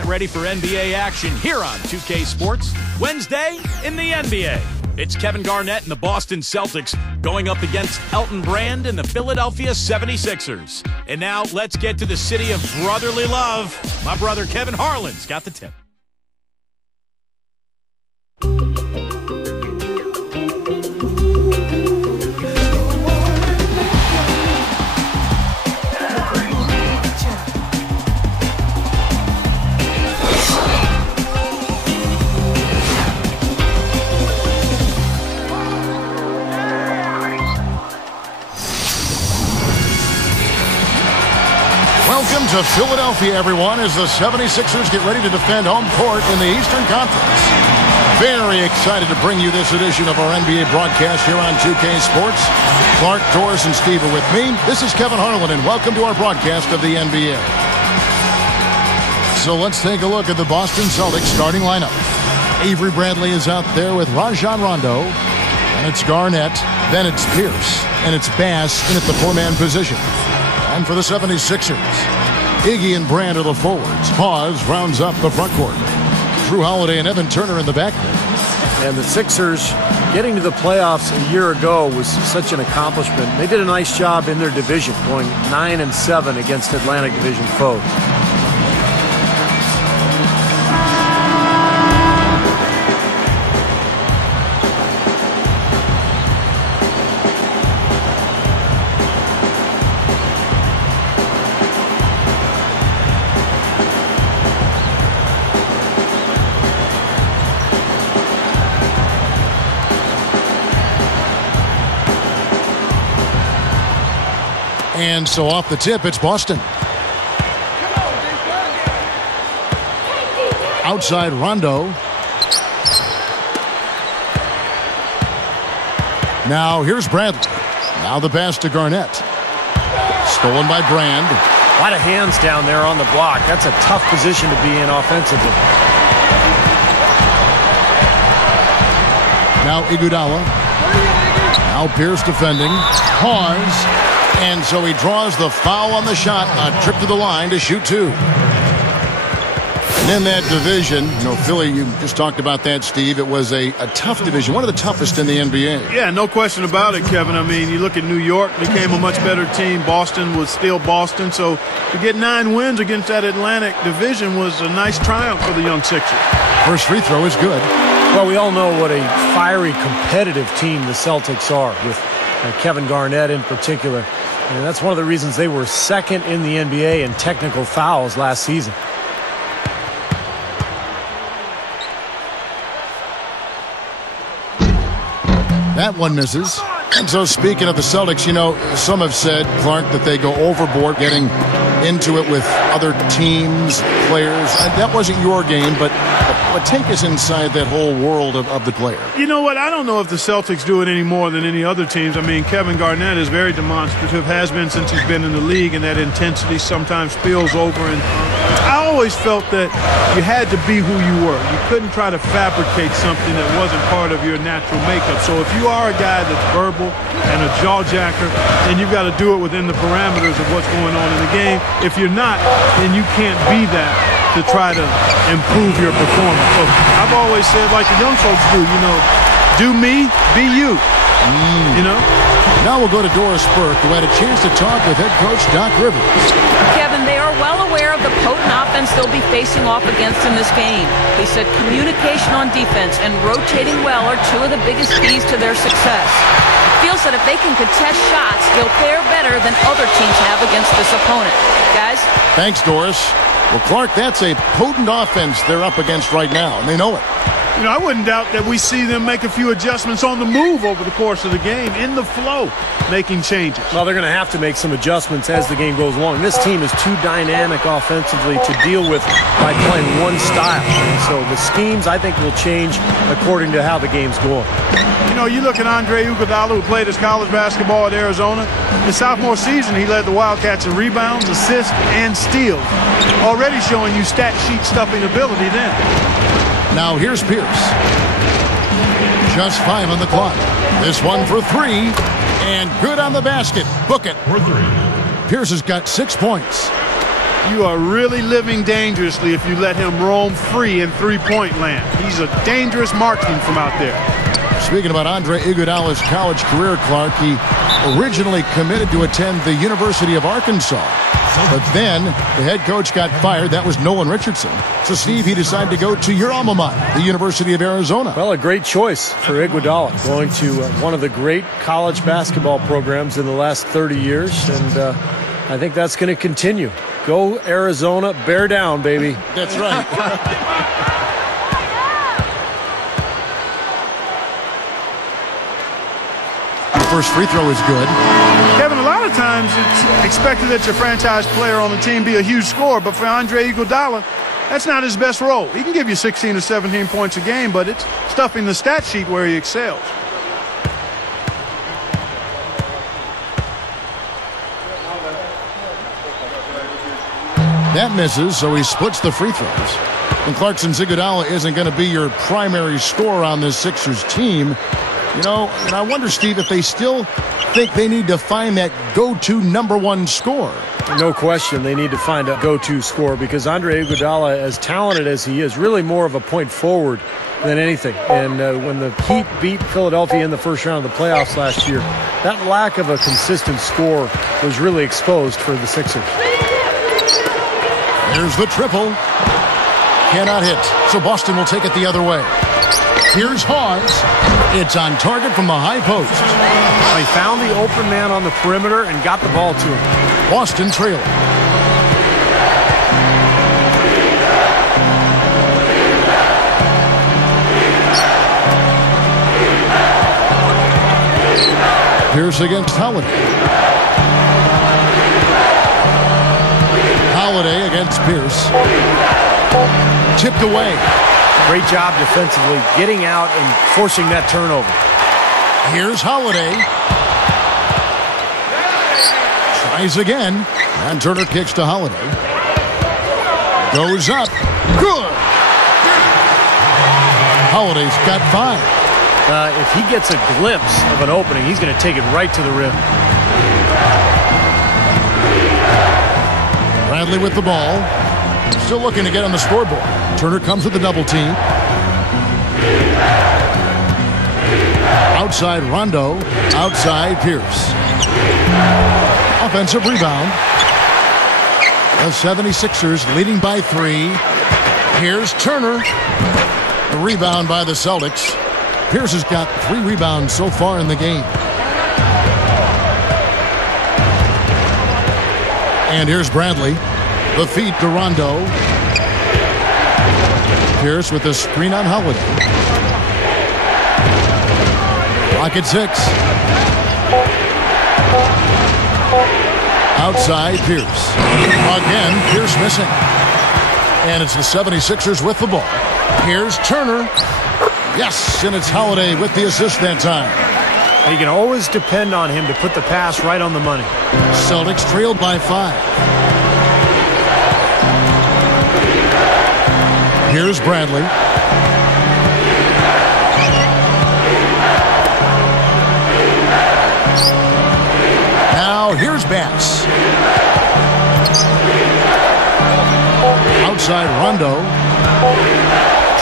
Ready for NBA action here on 2K Sports. Wednesday in the NBA. It's Kevin Garnett and the Boston Celtics going up against Elton Brand and the Philadelphia 76ers. And now let's get to the city of brotherly love. My brother Kevin Harlan's got the tip. Welcome to Philadelphia, everyone, as the 76ers get ready to defend home court in the Eastern Conference. Very excited to bring you this edition of our NBA broadcast here on 2K Sports. Clark, Doris, and Steve are with me. This is Kevin Harlan, and welcome to our broadcast of the NBA. So let's take a look at the Boston Celtics starting lineup. Avery Bradley is out there with Rajon Rondo, and it's Garnett, then it's Pierce, and it's Bass in at the four-man position. And for the 76ers, Iggy and Brand are the forwards. Pause rounds up the front court. Drew Holiday and Evan Turner in the backcourt. And the Sixers getting to the playoffs a year ago was such an accomplishment. They did a nice job in their division, going 9-7 against Atlantic Division foes. And so off the tip, it's Boston. Outside Rondo. Now here's Bradley. Now the pass to Garnett. Stolen by Brand. A lot of hands down there on the block. That's a tough position to be in offensively. Now Iguodala. Now Pierce defending. Pause. And so he draws the foul on the shot. A trip to the line to shoot two. And in that division, Philly, you just talked about that, Steve. It was a tough division, one of the toughest in the NBA. Yeah, no question about it, Kevin. I mean, you look at New York, became a much better team. Boston was still Boston. So to get 9 wins against that Atlantic division was a nice triumph for the young Sixers. First free throw is good. Well, we all know what a fiery, competitive team the Celtics are, with Kevin Garnett in particular. And that's one of the reasons they were second in the NBA in technical fouls last season. That one misses. And so speaking of the Celtics, some have said, Clark, that they go overboard getting into it with other teams, players. That wasn't your game, but take us inside that whole world of the player. You know what? I don't know if the Celtics do it any more than any other teams. I mean, Kevin Garnett is very demonstrative, has been since he's been in the league, and that intensity sometimes spills over. And I always felt that you had to be who you were. You couldn't try to fabricate something that wasn't part of your natural makeup. So if you are a guy that's verbal and a jawjacker, then you've got to do it within the parameters of what's going on in the game. If you're not, then you can't be that to try to improve your performance. So I've always said, like the young folks do me, be you. Now we'll go to Doris Burke, who had a chance to talk with head coach Doc Rivers. Kevin, they are well aware of the potent offense they'll be facing off against in this game. He said communication on defense and rotating well are two of the biggest keys to their success. He feels that if they can contest shots, they'll fare better than other teams have against this opponent. Guys? Thanks, Doris. Well, Clark, that's a potent offense they're up against right now, and they know it. I wouldn't doubt that we see them make a few adjustments on the move over the course of the game, in the flow, making changes. Well, they're going to have to make some adjustments as the game goes along. This team is too dynamic offensively to deal with by playing one style. And so the schemes, I think, will change according to how the game's going. You look at Andre Iguodala, who played his college basketball at Arizona. His sophomore season, he led the Wildcats in rebounds, assists, and steals. Already showing you stat sheet stuffing ability then. Now here's Pierce. Just 5 on the clock. This one for 3. And good on the basket. Book it. For 3. Pierce has got 6 points. You are really living dangerously if you let him roam free in three-point land. He's a dangerous marksman from out there. Speaking about Andre Iguodala's college career, Clark, he originally committed to attend the University of Arkansas. But then the head coach got fired. That was Nolan Richardson. So, Steve, he decided to go to your alma mater, the University of Arizona. Well, a great choice for Iguodala, going to one of the great college basketball programs in the last 30 years. And I think that's going to continue. Go Arizona, bear down, baby. That's right. First free throw is good. Kevin, a lot of times it's expected that your franchise player on the team be a huge scorer, but for Andre Iguodala, that's not his best role. He can give you 16 or 17 points a game, but it's stuffing the stat sheet where he excels. That misses, so he splits the free throws. And Clarkson, Iguodala isn't going to be your primary scorer on this Sixers team. You know, and I wonder, Steve, if they still think they need to find that go-to number one scorer. No question they need to find a go-to scorer because Andre Iguodala, as talented as he is, really more of a point forward than anything. And when the Heat beat Philadelphia in the first round of the playoffs last year, that lack of a consistent score was really exposed for the Sixers. There's the triple. Cannot hit, so Boston will take it the other way. Here's Hawes. It's on target from the high post. He found the open man on the perimeter and got the ball to him. Boston trailing. Pierce against Holiday. Holiday against Pierce. Tipped away. Great job defensively, getting out and forcing that turnover. Here's Holiday. Tries again. And Turner kicks to Holiday. Goes up. Good. Holiday's got 5. If he gets a glimpse of an opening, he's going to take it right to the rim. Bradley with the ball. Still looking to get on the scoreboard. Turner comes with the double team. Outside Rondo. Outside Pierce. Offensive rebound. The 76ers leading by 3. Here's Turner. The rebound by the Celtics. Pierce has got 3 rebounds so far in the game. And here's Bradley. The feed to Rondo. Pierce with the screen on Holiday. Clock at 6. Outside Pierce. Again, Pierce missing. And it's the 76ers with the ball. Here's Turner. Yes, and it's Holiday with the assist that time. You can always depend on him to put the pass right on the money. Celtics trailed by 5. Here's Bradley. Now here's Bass. Outside Rondo.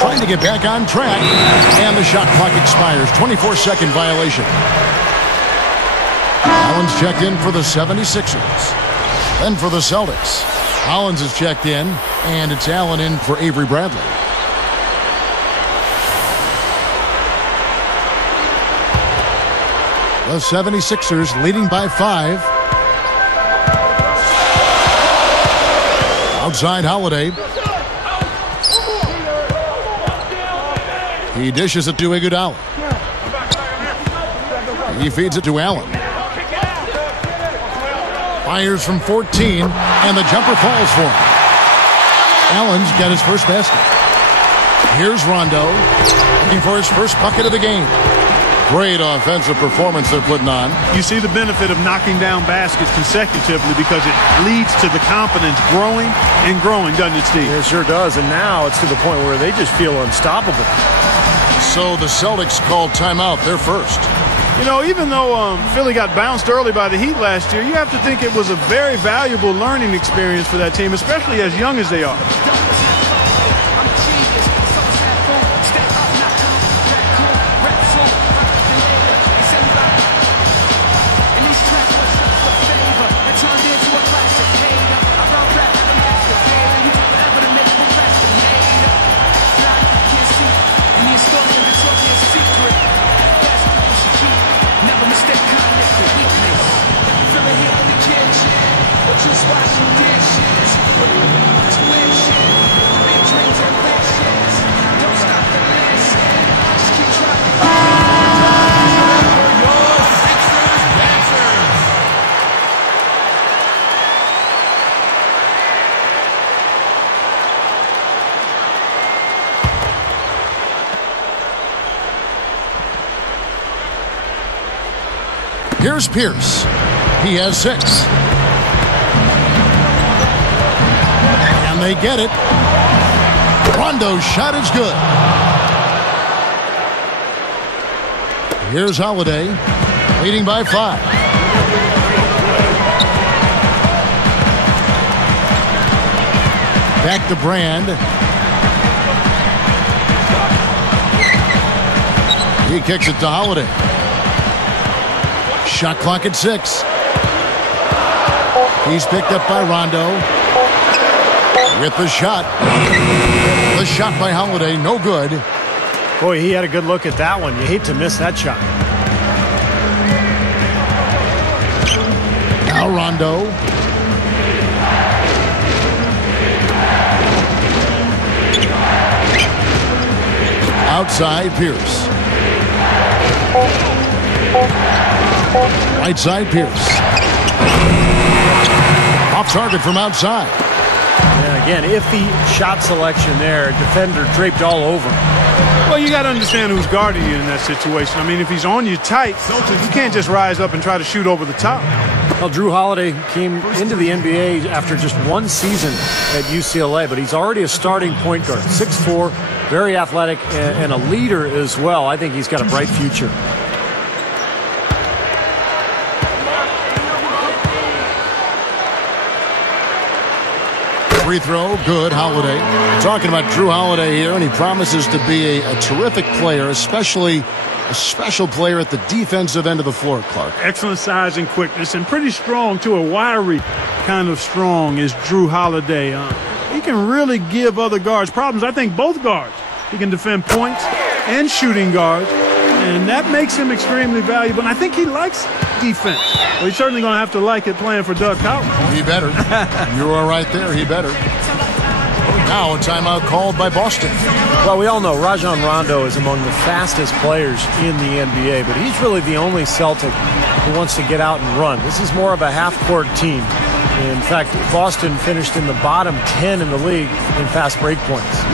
Trying to get back on track. And the shot clock expires. 24-second violation. Allen's checked in for the 76ers. Then for the Celtics. Hollins is checked in, and it's Allen in for Avery Bradley. The 76ers leading by 5. Outside Holiday. He dishes it to Iguodala. He feeds it to Allen. Fires from 14, and the jumper falls for him. Allen's got his first basket. Here's Rondo, looking for his first bucket of the game. Great offensive performance they're putting on. You see the benefit of knocking down baskets consecutively because it leads to the confidence growing and growing, doesn't it, Steve? It sure does, and now it's to the point where they just feel unstoppable. So the Celtics called timeout. They're first. You know, even though Philly got bounced early by the Heat last year, you have to think it was a very valuable learning experience for that team, especially as young as they are. Here's Pierce. He has 6. And they get it. Rondo's shot is good. Here's Holiday, leading by 5. Back to Brand. He kicks it to Holiday. Shot clock at 6. He's picked up by Rondo. With the shot. The shot by Holiday, no good. Boy, he had a good look at that one. You hate to miss that shot. Now Rondo. Outside Pierce. Right side Pierce. Off target from outside. And again, iffy shot selection there. Defender draped all over him. Well, you got to understand who's guarding you in that situation. I mean, if he's on you tight, you can't just rise up and try to shoot over the top. Well, Drew Holiday came into the NBA after just 1 season at UCLA, but he's already a starting point guard. 6'4", very athletic, and a leader as well. I think he's got a bright future. Free throw, good. Holiday. Talking about Drew Holiday here, and he promises to be a terrific player, especially a special player at the defensive end of the floor, Clark. Excellent size and quickness, and pretty strong, too. A wiry kind of strong is Drew Holiday. He can really give other guards problems. I think both guards. He can defend points and shooting guards, and that makes him extremely valuable. And I think he likes defense. Well, he's certainly going to have to like it playing for Doug Collins. He better. You are right there. He better. Now a timeout called by Boston. Well, we all know Rajon Rondo is among the fastest players in the NBA, but he's really the only Celtic who wants to get out and run. This is more of a half-court team. In fact, Boston finished in the bottom 10 in the league in fast break points.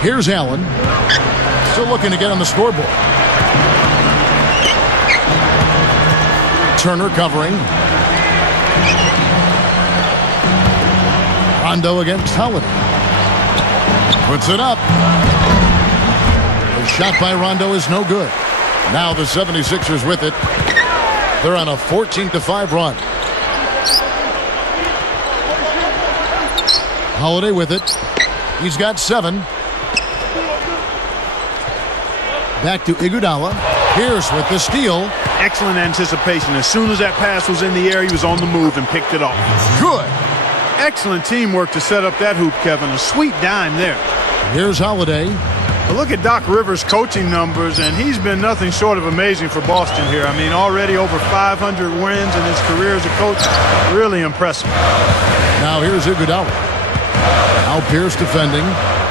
Here's Allen. Still looking to get on the scoreboard. Turner covering. Rondo against Holiday. Puts it up. The shot by Rondo is no good. Now the 76ers with it. They're on a 14-5 run. Holiday with it. He's got 7. Back to Iguodala. Pierce with the steal. Excellent anticipation. As soon as that pass was in the air, he was on the move and picked it off. Good. Excellent teamwork to set up that hoop, Kevin. A sweet dime there. Here's Holiday. But look at Doc Rivers' coaching numbers, and he's been nothing short of amazing for Boston here. I mean, already over 500 wins in his career as a coach. Really impressive. Now here's Iguodala. Now Pierce defending.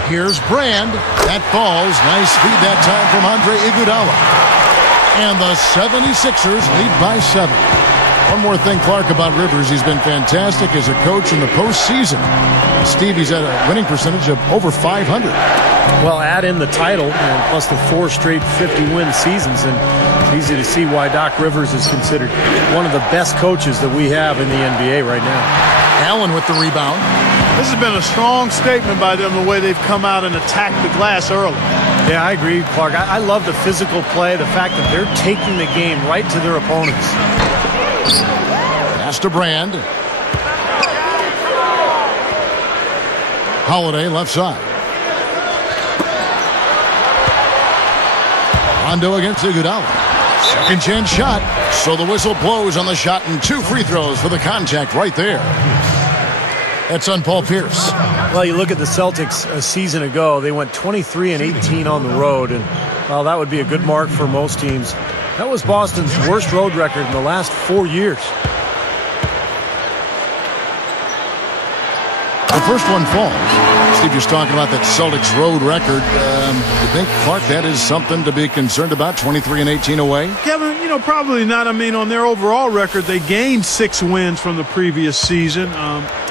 Here's Brand. That falls. Nice feed that time from Andre Iguodala. And the 76ers lead by 7. One more thing, Clark, about Rivers. He's been fantastic as a coach in the postseason. Steve, he's at a winning percentage of over 500. Well, add in the title and plus the 4 straight 50-win seasons, and it's easy to see why Doc Rivers is considered one of the best coaches that we have in the NBA right now. Allen with the rebound. This has been a strong statement by them, the way they've come out and attacked the glass early. Yeah, I agree, Clark. I love the physical play, the fact that they're taking the game right to their opponents. Pass to Brand. Holiday left side. Rondo against Iguodala. Second chance shot. So the whistle blows on the shot and 2 free throws for the contact right there. That's on Paul Pierce. Well, you look at the Celtics a season ago, they went 23-18 on the road, and well, that would be a good mark for most teams. That was Boston's worst road record in the last 4 years. The first one falls. Steve just talking about that Celtics road record. You think, Clark, that is something to be concerned about, 23-18 away? Kevin, probably not. I mean, on their overall record, they gained 6 wins from the previous season.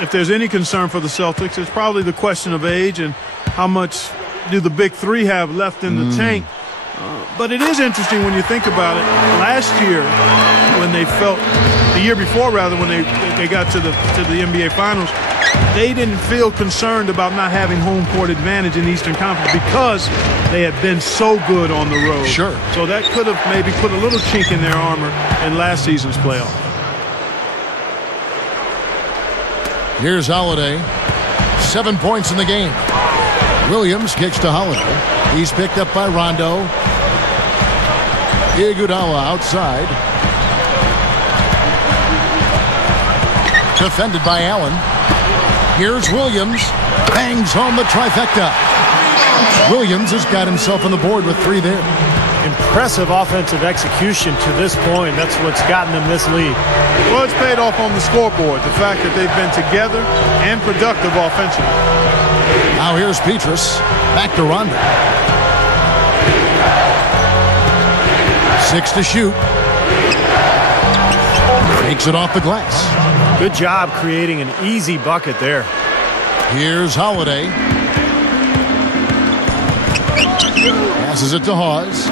If there's any concern for the Celtics, it's probably the question of age and how much do the big 3 have left in the tank. But it is interesting when you think about it. Last year, the year before, when they got to the NBA Finals, they didn't feel concerned about not having home court advantage in the Eastern Conference because they had been so good on the road. Sure. So that could have maybe put a little chink in their armor in last season's playoff. Here's Holiday. 7 points in the game. Williams kicks to Holiday. He's picked up by Rondo. Iguodala outside. Defended by Allen. Here's Williams. Bangs home the trifecta. Williams has got himself on the board with 3 there. Impressive offensive execution to this point. That's what's gotten them this lead. Well, it's paid off on the scoreboard. The fact that they've been together and productive offensively. Now here's Petrus. Back to Rondo. 6 to shoot. Takes it off the glass. Good job creating an easy bucket there. Here's Holiday. Passes it to Hawes.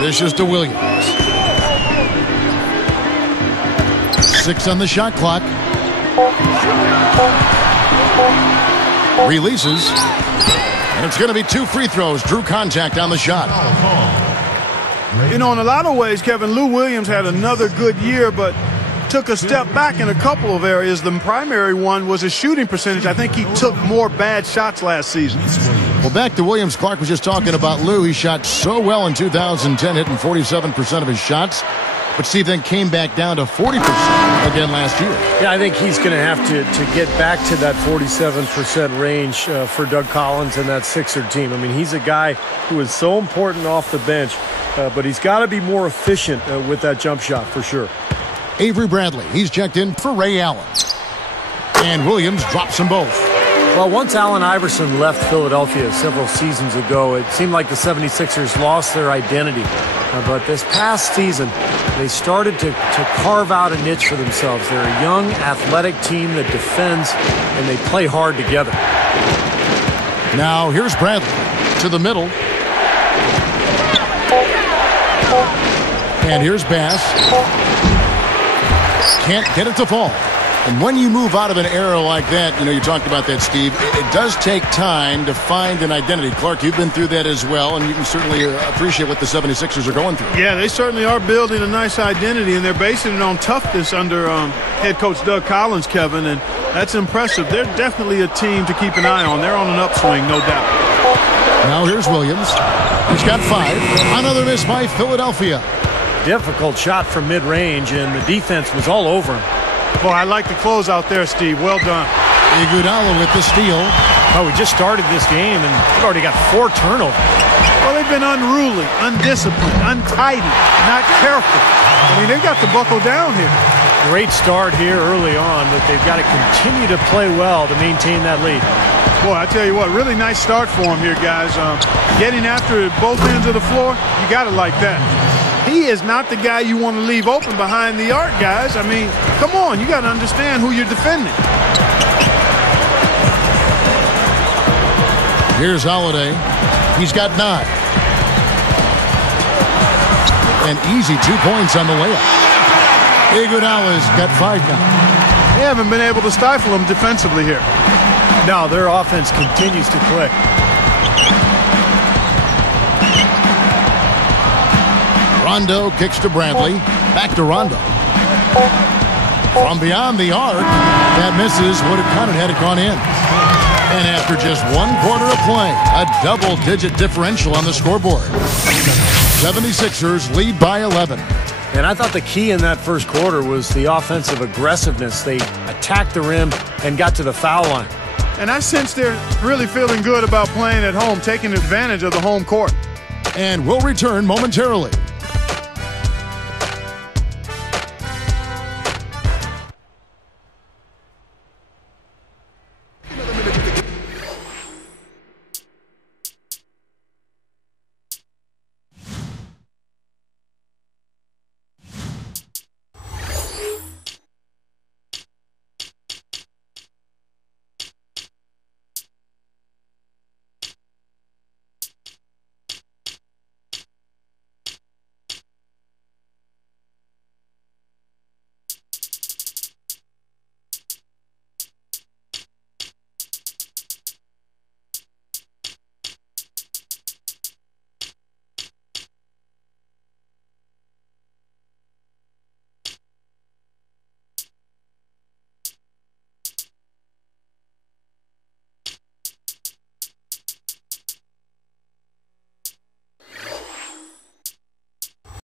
This is to Williams. 6 on the shot clock. Releases. And it's going to be 2 free throws. Drew contact on the shot. In a lot of ways, Kevin, Lou Williams had another good year, but took a step back in a couple of areas. The primary one was his shooting percentage. I think he took more bad shots last season. Well, back to Williams. Clark was just talking about Lou. He shot so well in 2010, hitting 47% of his shots. But Steve then came back down to 40% again last year. Yeah, I think he's going to have to get back to that 47% range for Doug Collins and that Sixer team. I mean, he's a guy who is so important off the bench, but he's got to be more efficient with that jump shot for sure. Avery Bradley, he's checked in for Ray Allen. And Williams drops them both. Well, once Allen Iverson left Philadelphia several seasons ago, it seemed like the 76ers lost their identity. But this past season, they started to carve out a niche for themselves. They're a young, athletic team that defends, and they play hard together. Now, here's Bradley to the middle. And here's Bass. Can't get it to fall. And when you move out of an era like that, you talked about that, Steve, it does take time to find an identity. Clark, you've been through that as well, and you can certainly appreciate what the 76ers are going through. Yeah, they certainly are building a nice identity, and they're basing it on toughness under head coach Doug Collins, Kevin, and that's impressive. They're definitely a team to keep an eye on. They're on an upswing, no doubt. Now here's Williams. He's got 5. Another miss by Philadelphia. Difficult shot from mid-range, and the defense was all over him. Boy, I like the close out there, Steve. Well done. Iguodala with the steal. Oh, we just started this game, and we've already got 4 turnovers. Well, they've been unruly, undisciplined, untidy, not careful. I mean, they've got to buckle down here. Great start here early on, but they've got to continue to play well to maintain that lead. Boy, I tell you what, really nice start for him here, guys. Getting after both ends of the floor, you got to like that. He is not the guy you want to leave open behind the arc, guys. I mean, come on, you got to understand who you're defending. Here's Holiday. He's got 9. An easy 2 points on the layup. Iguodala's got 5 now. They haven't been able to stifle him defensively here. No, their offense continues to click. Rondo kicks to Bradley. Back to Rondo. From beyond the arc, that misses. Would have counted had it gone in. And after just 1 quarter of play, a double-digit differential on the scoreboard. 76ers lead by 11. And I thought the key in that first quarter was the offensive aggressiveness. They attacked the rim and got to the foul line. And I sense they're really feeling good about playing at home, taking advantage of the home court. And we'll return momentarily.